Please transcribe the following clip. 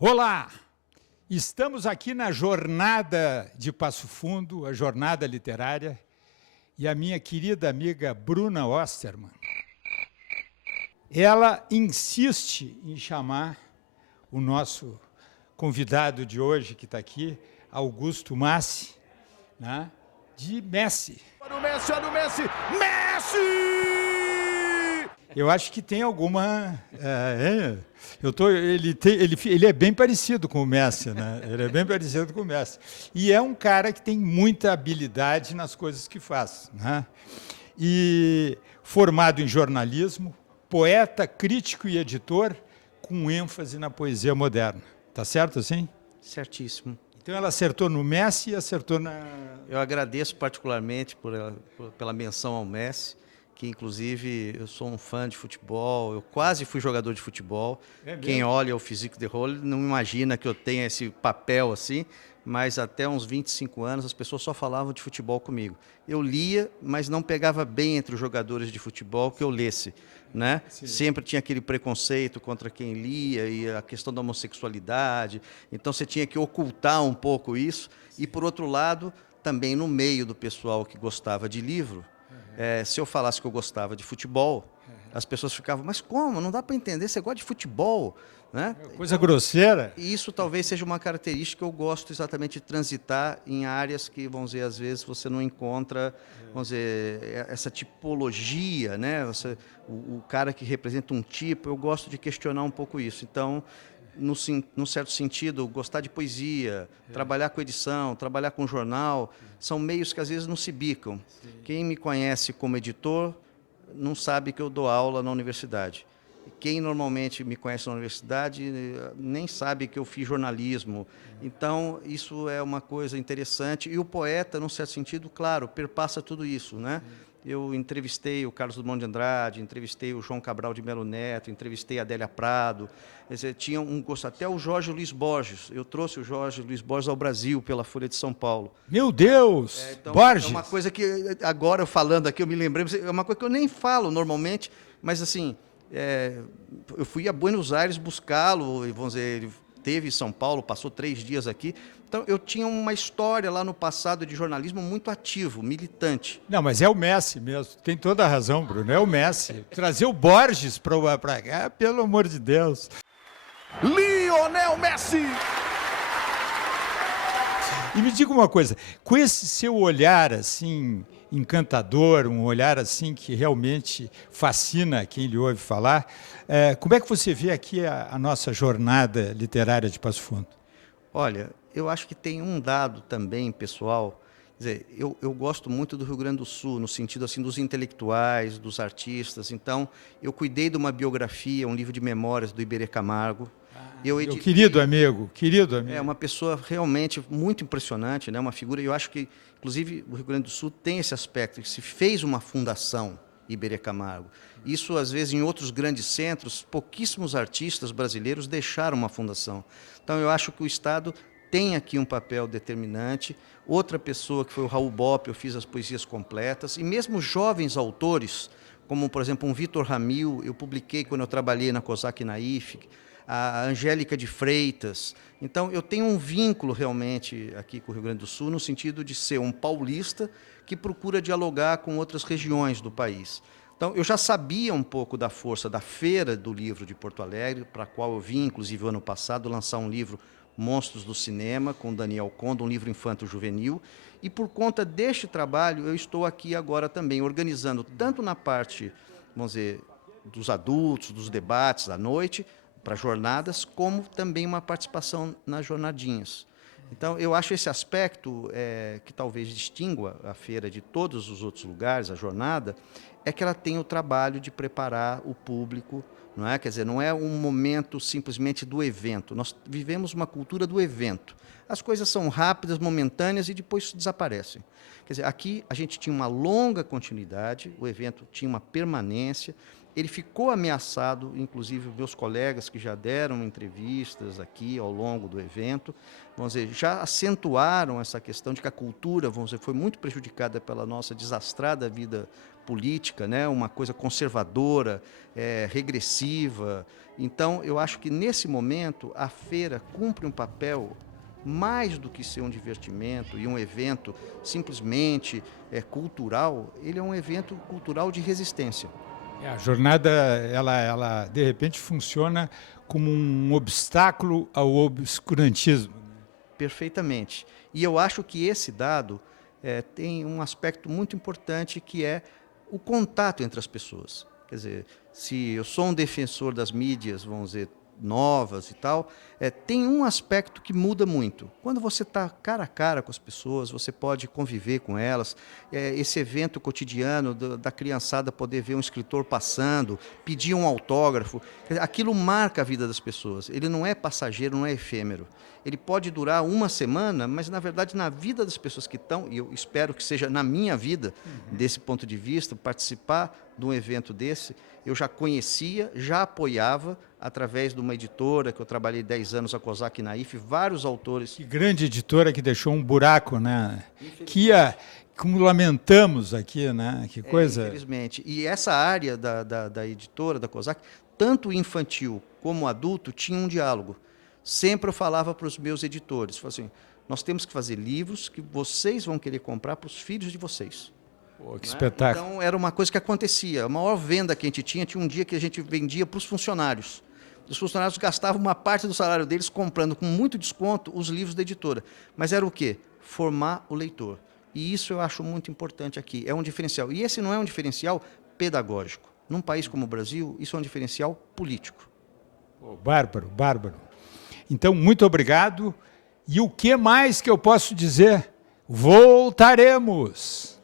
Olá! Estamos aqui na jornada de Passo Fundo, a jornada literária, e a minha querida amiga Bruna Osterman, ela insiste em chamar o nosso convidado de hoje, que está aqui, Augusto Massi, né, de Messi. Olha o Messi, olha o Messi! Messi! Eu acho que tem alguma... ele é bem parecido com o Messi, né? Ele é bem parecido com o Messi. E é um cara que tem muita habilidade nas coisas que faz, né? E formado em jornalismo, poeta, crítico e editor, com ênfase na poesia moderna. Tá certo assim? Certíssimo. Então ela acertou no Messi e acertou na... Eu agradeço particularmente pela menção ao Messi, que inclusive eu sou um fã de futebol, eu quase fui jogador de futebol. Quem olha o Physique de Rôle não imagina que eu tenha esse papel assim, mas até uns 25 anos as pessoas só falavam de futebol comigo. Eu lia, mas não pegava bem entre os jogadores de futebol que eu lesse, né? Sempre tinha aquele preconceito contra quem lia e a questão da homossexualidade, então você tinha que ocultar um pouco isso. E por outro lado, também no meio do pessoal que gostava de livro, se eu falasse que eu gostava de futebol, as pessoas ficavam, mas como? Não dá para entender, você gosta de futebol, né? Coisa grosseira. E isso talvez seja uma característica que eu gosto exatamente de transitar em áreas que, vamos dizer, às vezes você não encontra, vamos dizer, essa tipologia, né? O cara que representa um tipo, eu gosto de questionar um pouco isso. Então, num certo sentido, gostar de poesia, trabalhar com edição, trabalhar com jornal, são meios que às vezes não se bicam. Quem me conhece como editor não sabe que eu dou aula na universidade. Quem normalmente me conhece na universidade nem sabe que eu fiz jornalismo. Então, isso é uma coisa interessante. E o poeta, num certo sentido, claro, perpassa tudo isso, né? Eu entrevistei o Carlos Drummond de Andrade, entrevistei o João Cabral de Melo Neto, entrevistei a Adélia Prado. Quer dizer, tinha um gosto, até o Jorge Luiz Borges. Eu trouxe o Jorge Luiz Borges ao Brasil pela Folha de São Paulo. Meu Deus! Então, Borges! é uma coisa que, agora falando aqui, eu me lembrei, é uma coisa que eu nem falo normalmente, mas assim, eu fui a Buenos Aires buscá-lo, e vamos dizer, ele esteve em São Paulo, passou 3 dias aqui. Então, eu tinha uma história lá no passado de jornalismo muito ativo, militante. Não, mas é o Messi mesmo. Tem toda a razão, Bruno. É o Messi. Trazer o Borges para cá, pelo amor de Deus. Lionel Messi! E me diga uma coisa, com esse seu olhar assim encantador, um olhar assim que realmente fascina quem lhe ouve falar, como é que você vê aqui a nossa jornada literária de Passo Fundo? Olha, eu acho que tem um dado também, pessoal. Quer dizer, eu gosto muito do Rio Grande do Sul, no sentido assim dos intelectuais, dos artistas. Então, eu cuidei de uma biografia, um livro de memórias do Iberê Camargo. Meu querido amigo, querido amigo. É uma pessoa realmente muito impressionante, né? Uma figura. Eu acho que, inclusive, o Rio Grande do Sul tem esse aspecto, que se fez uma fundação Iberê Camargo. Isso, às vezes, em outros grandes centros, pouquíssimos artistas brasileiros deixaram uma fundação. Então, eu acho que o Estado tem aqui um papel determinante. Outra pessoa, que foi o Raul Bopp, eu fiz as poesias completas, e mesmo jovens autores, como, por exemplo, um Vitor Ramil, eu publiquei quando eu trabalhei na COSAC e na IFE, a Angélica de Freitas. Então, eu tenho um vínculo realmente aqui com o Rio Grande do Sul, no sentido de ser um paulista que procura dialogar com outras regiões do país. Então, eu já sabia um pouco da força da Feira do Livro de Porto Alegre, para a qual eu vim, inclusive, o ano passado, lançar um livro, Monstros do Cinema, com Daniel Condo, um livro infanto-juvenil. E, por conta deste trabalho, eu estou aqui agora também, organizando, tanto na parte, vamos dizer, dos adultos, dos debates à noite, para jornadas, como também uma participação nas jornadinhas. Então, eu acho esse aspecto que talvez distingua a feira de todos os outros lugares, a jornada, é que ela tem o trabalho de preparar o público, não é? Quer dizer, não é um momento simplesmente do evento. Nós vivemos uma cultura do evento. As coisas são rápidas, momentâneas e depois desaparecem. Quer dizer, aqui a gente tinha uma longa continuidade, o evento tinha uma permanência. Ele ficou ameaçado, inclusive meus colegas que já deram entrevistas aqui ao longo do evento, vamos dizer, já acentuaram essa questão de que a cultura, vamos dizer, foi muito prejudicada pela nossa desastrada vida política, né? Uma coisa conservadora, regressiva. Então, eu acho que, nesse momento, a feira cumpre um papel mais do que ser um divertimento e um evento simplesmente cultural. Ele é um evento cultural de resistência. A jornada, ela de repente funciona como um obstáculo ao obscurantismo. Perfeitamente. E eu acho que esse dado tem um aspecto muito importante, que é o contato entre as pessoas. Quer dizer, se eu sou um defensor das mídias, vamos dizer, novas e tal, tem um aspecto que muda muito. Quando você está cara a cara com as pessoas, você pode conviver com elas, esse evento cotidiano da criançada poder ver um escritor passando, pedir um autógrafo, aquilo marca a vida das pessoas. Ele não é passageiro, não é efêmero. Ele pode durar uma semana, mas, na verdade, na vida das pessoas que estão, e eu espero que seja na minha vida, desse ponto de vista, participar de um evento desse, eu já conhecia, já apoiava, através de uma editora, que eu trabalhei 10 anos, a Kozak Naif, vários autores. Que grande editora que deixou um buraco, né? Como lamentamos aqui, né? Que coisa. Infelizmente. E essa área da editora, da Kozak, tanto infantil como adulto, tinha um diálogo. Sempre eu falava para os meus editores, assim, nós temos que fazer livros que vocês vão querer comprar para os filhos de vocês. Pô, que espetáculo. Então, era uma coisa que acontecia. A maior venda que a gente tinha um dia que a gente vendia para os funcionários. Os funcionários gastavam uma parte do salário deles comprando com muito desconto os livros da editora. Mas era o quê? Formar o leitor. E isso eu acho muito importante aqui. É um diferencial. E esse não é um diferencial pedagógico. Num país como o Brasil, isso é um diferencial político. Pô, bárbaro, bárbaro. Então, muito obrigado. E o que mais que eu posso dizer? Voltaremos!